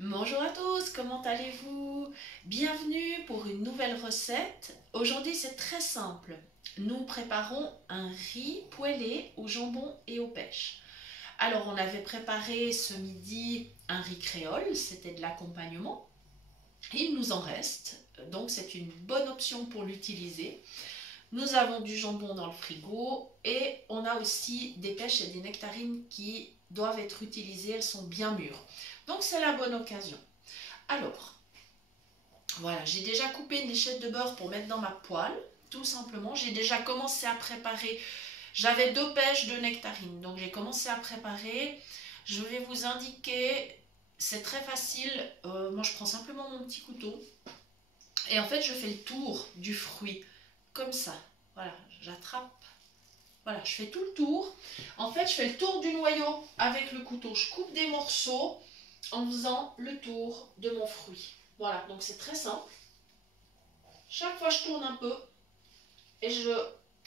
Bonjour à tous, comment allez-vous? Bienvenue pour une nouvelle recette. Aujourd'hui c'est très simple. Nous préparons un riz poêlé au jambon et aux pêches. Alors on avait préparé ce midi un riz créole, c'était de l'accompagnement. Il nous en reste, donc c'est une bonne option pour l'utiliser. Nous avons du jambon dans le frigo et on a aussi des pêches et des nectarines qui doivent être utilisées, elles sont bien mûres. Donc c'est la bonne occasion. Alors, voilà, j'ai déjà coupé une lichette de beurre pour mettre dans ma poêle, tout simplement. J'ai déjà commencé à préparer. J'avais 2 pêches, 2 nectarines, donc j'ai commencé à préparer. Je vais vous indiquer, c'est très facile. Moi, je prends simplement mon petit couteau et en fait, je fais le tour du fruit, comme ça. Voilà, j'attrape. Voilà, je fais tout le tour. En fait, je fais le tour du noyau avec le couteau. Je coupe des morceaux en faisant le tour de mon fruit. Voilà, donc c'est très simple. Chaque fois, je tourne un peu et je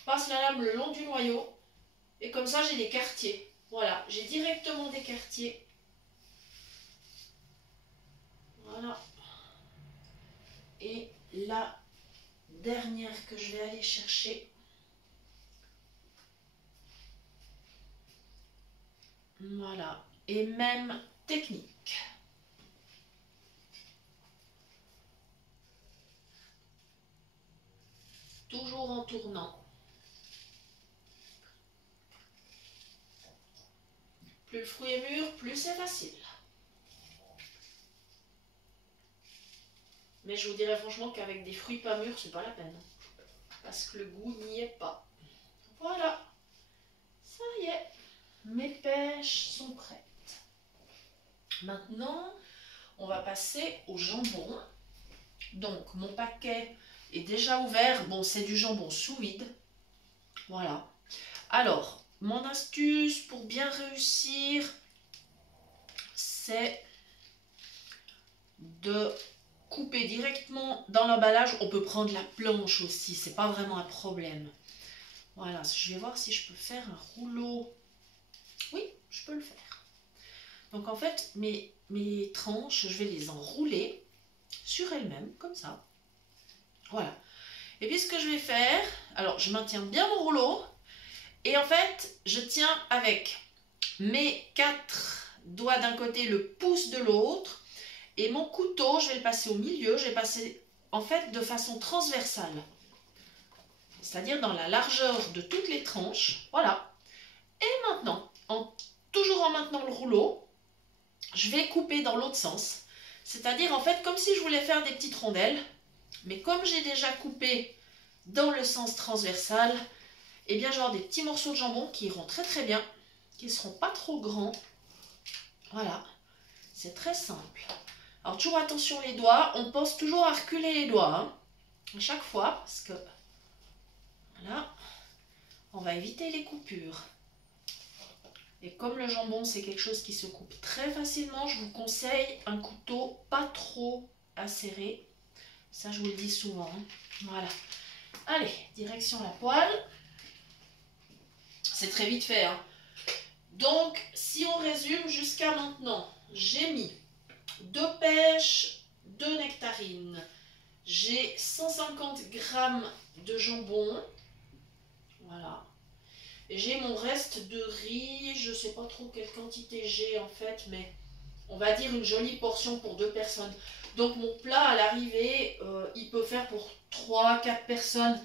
passe la lame le long du noyau. Et comme ça, j'ai des quartiers. Voilà, j'ai directement des quartiers. Voilà. Et la dernière que je vais aller chercher. Voilà. Et même technique. Toujours en tournant. Plus le fruit est mûr, plus c'est facile. Mais je vous dirais franchement qu'avec des fruits pas mûrs, c'est pas la peine. Parce que le goût n'y est pas. Voilà. Ça y est. Mes pêches sont prêtes. Maintenant, on va passer au jambon. Donc, mon paquet est déjà ouvert. Bon, c'est du jambon sous vide. Voilà. Alors, mon astuce pour bien réussir, c'est de couper directement dans l'emballage. On peut prendre la planche aussi, c'est pas vraiment un problème. Voilà, je vais voir si je peux faire un rouleau. Oui, je peux le faire. Donc en fait, mes tranches, je vais les enrouler sur elles-mêmes, comme ça. Voilà. Et puis ce que je vais faire, alors je maintiens bien mon rouleau, et en fait, je tiens avec mes 4 doigts d'un côté, le pouce de l'autre, et mon couteau, je vais le passer au milieu, je vais passer en fait de façon transversale. C'est-à-dire dans la largeur de toutes les tranches. Voilà. Et maintenant, toujours en maintenant le rouleau, je vais couper dans l'autre sens. C'est-à-dire en fait comme si je voulais faire des petites rondelles. Mais comme j'ai déjà coupé dans le sens transversal, eh bien j'aurai des petits morceaux de jambon qui iront très très bien, qui ne seront pas trop grands. Voilà, c'est très simple. Alors toujours attention les doigts, on pense toujours à reculer les doigts, hein, à chaque fois, parce que voilà, on va éviter les coupures. Et comme le jambon c'est quelque chose qui se coupe très facilement, je vous conseille un couteau pas trop acéré. Ça je vous le dis souvent, hein. Voilà. Allez, direction la poêle. C'est très vite fait, hein. Donc, si on résume jusqu'à maintenant, j'ai mis 2 pêches, 2 nectarines. J'ai 150 g de jambon. Voilà. Et j'ai mon reste de riz. Je ne sais pas trop quelle quantité j'ai en fait, mais on va dire une jolie portion pour 2 personnes. Donc mon plat à l'arrivée, il peut faire pour 3-4 personnes.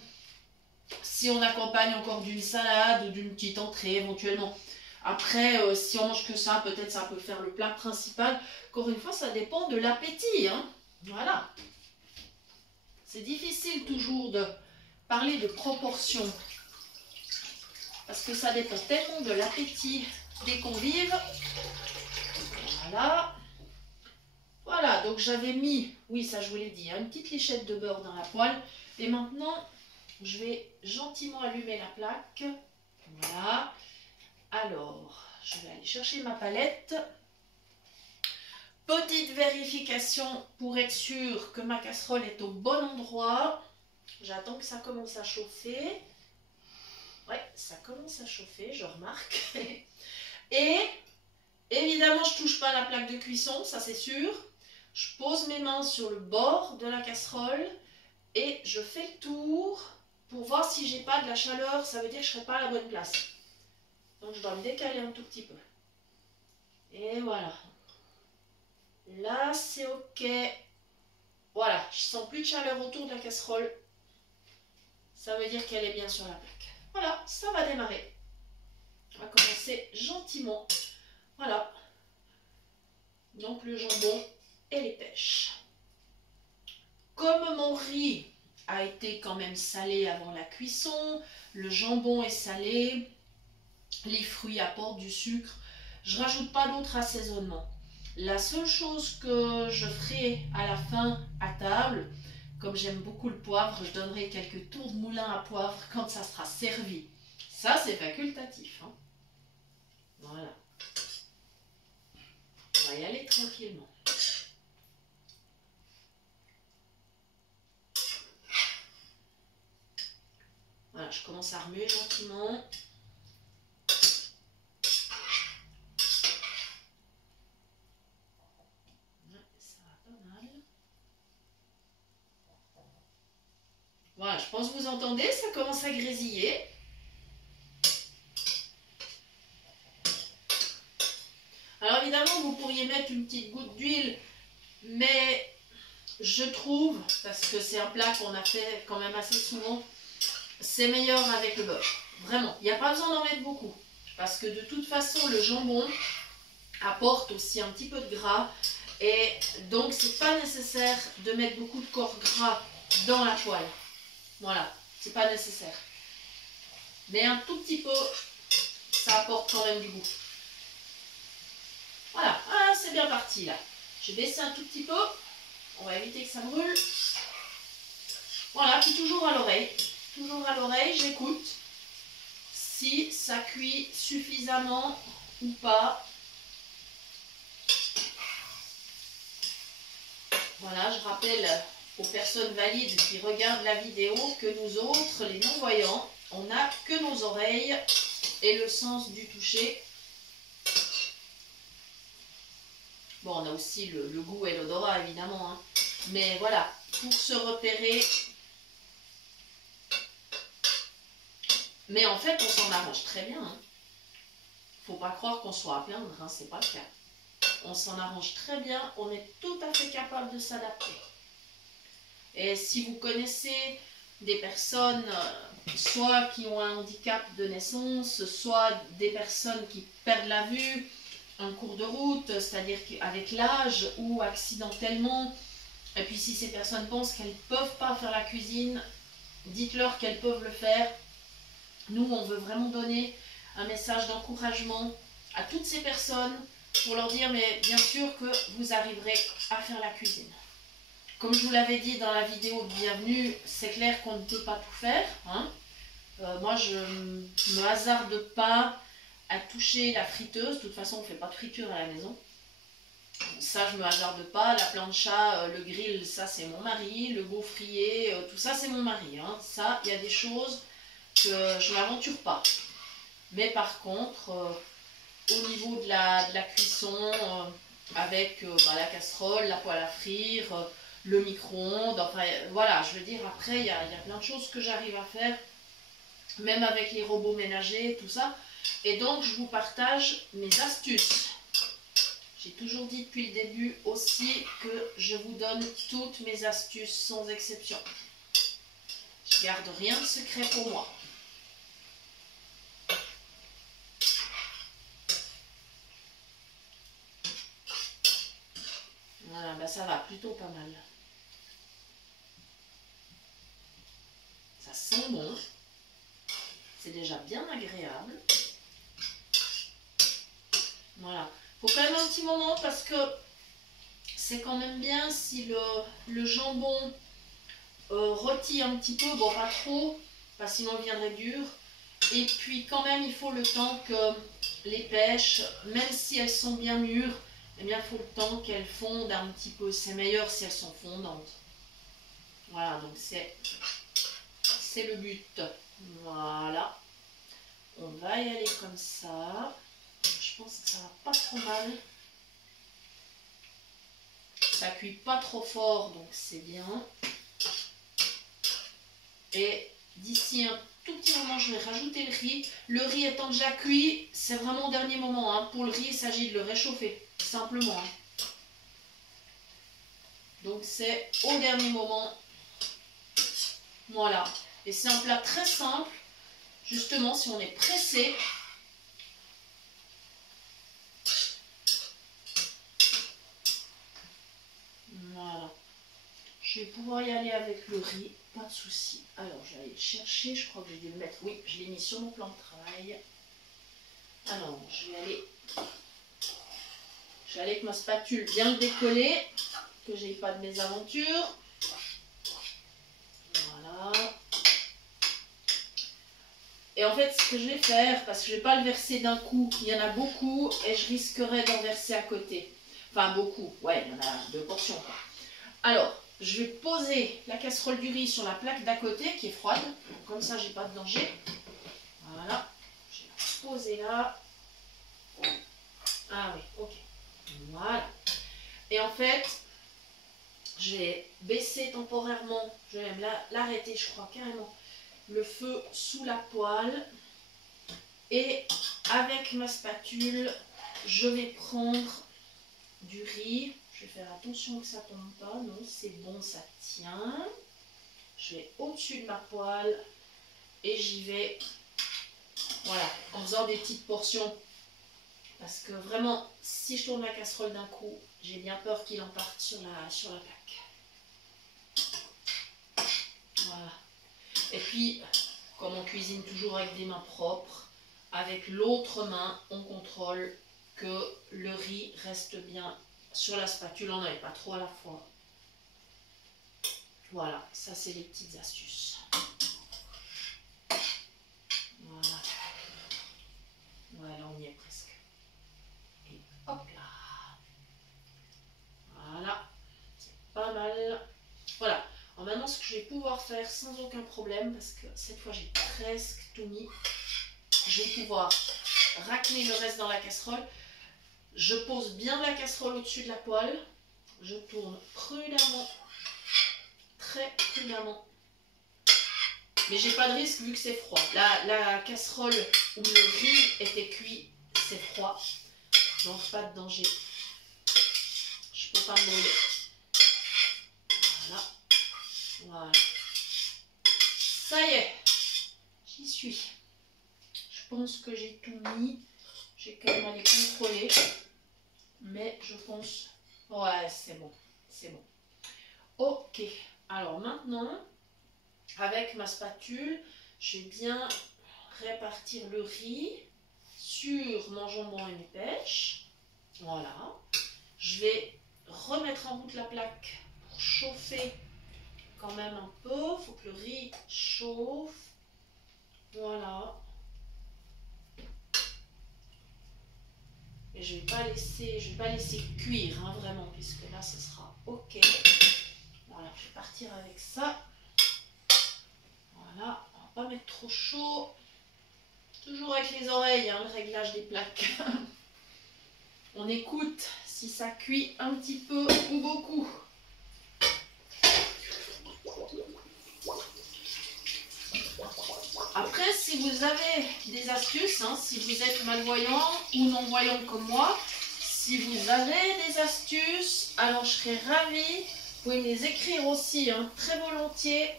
Si on accompagne encore d'une salade ou d'une petite entrée éventuellement. Après, si on mange que ça, peut-être ça peut faire le plat principal. Encore une fois, ça dépend de l'appétit, hein. Voilà. C'est difficile toujours de parler de proportion. Parce que ça dépend tellement de l'appétit des convives. Voilà. Voilà, donc j'avais mis, oui ça je vous l'ai dit, hein, une petite lichette de beurre dans la poêle. Et maintenant, je vais gentiment allumer la plaque. Voilà. Alors, je vais aller chercher ma palette. Petite vérification pour être sûr que ma casserole est au bon endroit. J'attends que ça commence à chauffer. Ouais, ça commence à chauffer, je remarque. Et Évidemment, je ne touche pas à la plaque de cuisson, ça c'est sûr. Je pose mes mains sur le bord de la casserole et je fais le tour pour voir si j'ai pas de la chaleur, ça veut dire que je ne serai pas à la bonne place. Donc je dois me décaler un tout petit peu. Et voilà. Là, c'est ok. Voilà, je sens plus de chaleur autour de la casserole. Ça veut dire qu'elle est bien sur la plaque. Voilà, ça va démarrer. On va commencer gentiment. Voilà. Donc le jambon et les pêches. Comme mon riz a été quand même salé avant la cuisson, le jambon est salé, les fruits apportent du sucre, je ne rajoute pas d'autre assaisonnement. La seule chose que je ferai à la fin à table, comme j'aime beaucoup le poivre, je donnerai quelques tours de moulin à poivre quand ça sera servi. Ça, c'est facultatif, hein. Voilà. On va y aller tranquillement. Voilà, je commence à remuer gentiment. Ouais, ça va pas mal. Voilà, je pense que vous entendez, ça commence à grésiller. Alors évidemment, vous pourriez mettre une petite goutte d'huile, mais je trouve, parce que c'est un plat qu'on a fait quand même assez souvent, c'est meilleur avec le beurre. Vraiment, il n'y a pas besoin d'en mettre beaucoup. Parce que de toute façon, le jambon apporte aussi un petit peu de gras. Et donc, c'est pas nécessaire de mettre beaucoup de corps gras dans la poêle. Voilà, c'est pas nécessaire. Mais un tout petit peu, ça apporte quand même du goût. Voilà, ah, c'est bien parti là. Je vais baisser un tout petit peu. On va éviter que ça brûle. Voilà, puis toujours à l'oreille. Toujours à l'oreille, j'écoute si ça cuit suffisamment ou pas. Voilà, je rappelle aux personnes valides qui regardent la vidéo que nous autres, les non-voyants, on n'a que nos oreilles et le sens du toucher. Bon, on a aussi le goût et l'odorat évidemment, hein. Mais voilà, pour se repérer. Mais en fait, on s'en arrange très bien, hein. Faut pas croire qu'on soit à plaindre, hein, c'est pas le cas. On s'en arrange très bien, on est tout à fait capable de s'adapter. Et si vous connaissez des personnes, soit qui ont un handicap de naissance, soit des personnes qui perdent la vue en cours de route, c'est-à-dire avec l'âge ou accidentellement, et puis si ces personnes pensent qu'elles ne peuvent pas faire la cuisine, dites-leur qu'elles peuvent le faire. Nous, on veut vraiment donner un message d'encouragement à toutes ces personnes pour leur dire, mais bien sûr que vous arriverez à faire la cuisine. Comme je vous l'avais dit dans la vidéo de bienvenue, c'est clair qu'on ne peut pas tout faire, hein. Moi, je ne me hasarde pas à toucher la friteuse. De toute façon, on ne fait pas de friture à la maison. Ça, je ne me hasarde pas. La plancha, le grill, ça, c'est mon mari. Le gaufrier, tout ça, c'est mon mari, hein. Ça, il y a des choses que je ne m'aventure pas. Mais par contre, au niveau de la cuisson, avec la casserole, la poêle à frire, le micro-ondes, enfin voilà, je veux dire, après, il y a plein de choses que j'arrive à faire, même avec les robots ménagers, tout ça. Et donc, je vous partage mes astuces. J'ai toujours dit depuis le début aussi que je vous donne toutes mes astuces sans exception. Je garde rien de secret pour moi. Voilà, ben ça va plutôt pas mal. Ça sent bon. C'est déjà bien agréable. Voilà. Il faut quand même un petit moment parce que c'est quand même bien si le jambon rôtit un petit peu, bon pas trop, parce que sinon il viendrait dur. Et puis quand même il faut le temps que les pêches, même si elles sont bien mûres, eh bien il faut le temps qu'elles fondent un petit peu. C'est meilleur si elles sont fondantes. Voilà, donc c'est le but. Voilà. On va y aller comme ça. Je pense que ça va pas trop mal. Ça cuit pas trop fort, donc c'est bien. Et d'ici un tout petit moment, je vais rajouter le riz. Le riz étant déjà cuit, c'est vraiment au dernier moment. Hein. Pour le riz, il s'agit de le réchauffer, simplement. Hein. Donc c'est au dernier moment. Voilà. Et c'est un plat très simple. Justement, si on est pressé. Voilà. Je vais pouvoir y aller avec le riz, pas de souci. Alors, je vais aller le chercher. Je crois que j'ai dû le mettre. Oui, je l'ai mis sur mon plan de travail. Alors, je vais aller avec ma spatule bien décollée, que j'ai pas de mésaventures. Voilà. Et en fait, ce que je vais faire, parce que je ne vais pas le verser d'un coup, il y en a beaucoup et je risquerais d'en verser à côté. Enfin, beaucoup. Ouais, il y en a 2 portions. Quoi. Alors, je vais poser la casserole du riz sur la plaque d'à côté qui est froide. Comme ça, j'ai pas de danger. Voilà. Je vais la poser là. Ah oui, ok. Voilà. Et en fait, je vais baisser temporairement, je vais même l'arrêter, je crois carrément, le feu sous la poêle. Et avec ma spatule, je vais prendre du riz. Je vais faire attention que ça ne tombe pas. Non, c'est bon, ça tient. Je vais au-dessus de ma poêle et j'y vais, voilà, en faisant des petites portions. Parce que vraiment, si je tourne la casserole d'un coup, j'ai bien peur qu'il en parte sur la plaque. Voilà. Et puis, comme on cuisine toujours avec des mains propres, avec l'autre main, on contrôle que le riz reste bien sur la spatule. On n'en met pas trop à la fois. Voilà, ça c'est les petites astuces. Voilà. Voilà, on y est presque. Et hop là. Voilà, c'est pas mal. Voilà. Alors maintenant, ce que je vais pouvoir faire sans aucun problème, parce que cette fois j'ai presque tout mis, je vais pouvoir racler le reste dans la casserole. Je pose bien la casserole au-dessus de la poêle. Je tourne prudemment, très prudemment. Mais j'ai pas de risque vu que c'est froid. La casserole où le riz était cuit, c'est froid. Donc pas de danger. Je peux pas me brûler. Voilà. Voilà. Ça y est. J'y suis. Je pense que j'ai tout mis. J'ai quand même à les contrôler. Mais je pense... Ouais, c'est bon. C'est bon. Ok. Alors maintenant, avec ma spatule, je vais bien répartir le riz sur mon jambon et mes pêches. Voilà. Je vais remettre en route la plaque pour chauffer quand même un peu. Il faut que le riz chauffe. Voilà. Et je ne vais pas laisser cuire, hein, vraiment, puisque là, ce sera ok. Voilà, je vais partir avec ça. Voilà, on va pas mettre trop chaud. Toujours avec les oreilles, hein, le réglage des plaques. On écoute si ça cuit un petit peu ou beaucoup. Après, si vous avez des astuces, hein, si vous êtes malvoyant ou non-voyant comme moi, si vous avez des astuces, alors je serais ravie. Vous pouvez me les écrire aussi, hein, très volontiers.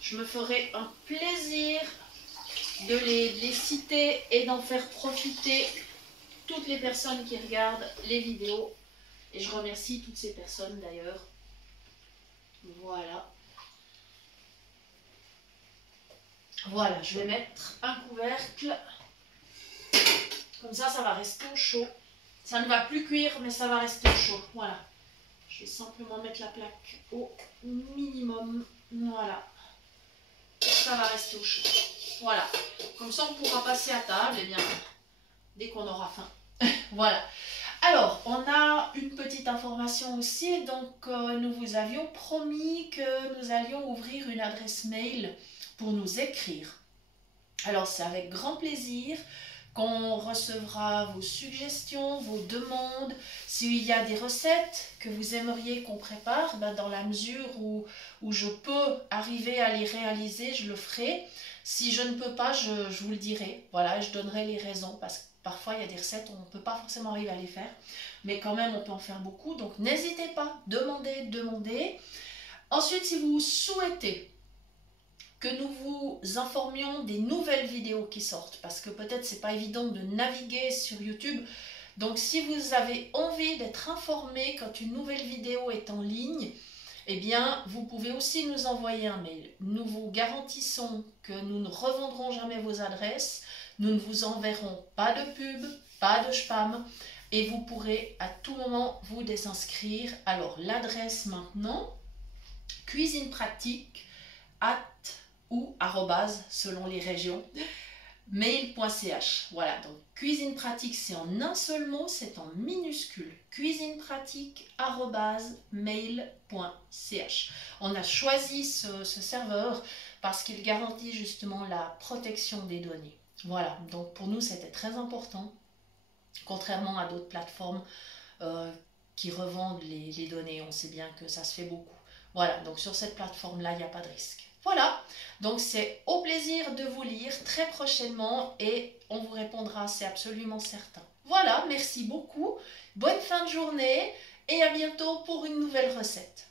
Je me ferai un plaisir de les citer et d'en faire profiter toutes les personnes qui regardent les vidéos. Et je remercie toutes ces personnes d'ailleurs. Voilà. Voilà, je vais mettre un couvercle. Comme ça, ça va rester au chaud. Ça ne va plus cuire, mais ça va rester au chaud. Voilà. Je vais simplement mettre la plaque au minimum. Voilà. Ça va rester au chaud. Voilà. Comme ça, on pourra passer à table, et bien, dès qu'on aura faim. Voilà. Alors, on a une petite information aussi. Donc, nous vous avions promis que nous allions ouvrir une adresse mail pour nous écrire. Alors, c'est avec grand plaisir qu'on recevra vos suggestions, vos demandes. S'il y a des recettes que vous aimeriez qu'on prépare, ben dans la mesure où je peux arriver à les réaliser, je le ferai. Si je ne peux pas, je vous le dirai. Voilà, je donnerai les raisons parce que parfois il y a des recettes où on ne peut pas forcément arriver à les faire. Mais quand même, on peut en faire beaucoup. Donc n'hésitez pas, demandez. Ensuite, si vous souhaitez que nous vous informions des nouvelles vidéos qui sortent, parce que peut-être c'est pas évident de naviguer sur YouTube. Donc si vous avez envie d'être informé quand une nouvelle vidéo est en ligne, eh bien vous pouvez aussi nous envoyer un mail. Nous vous garantissons que nous ne revendrons jamais vos adresses, nous ne vous enverrons pas de pub, pas de spam, et vous pourrez à tout moment vous désinscrire. Alors l'adresse maintenant, cuisine pratique ou arrobase selon les régions, mail.ch. Voilà, donc cuisine pratique c'est en un seul mot, c'est en minuscule. Cuisine pratique @mail.ch. On a choisi ce serveur parce qu'il garantit justement la protection des données. Voilà, donc pour nous c'était très important, contrairement à d'autres plateformes qui revendent les données. On sait bien que ça se fait beaucoup. Voilà, donc sur cette plateforme-là, il n'y a pas de risque. Voilà, donc c'est au plaisir de vous lire très prochainement et on vous répondra, c'est absolument certain. Voilà, merci beaucoup, bonne fin de journée et à bientôt pour une nouvelle recette.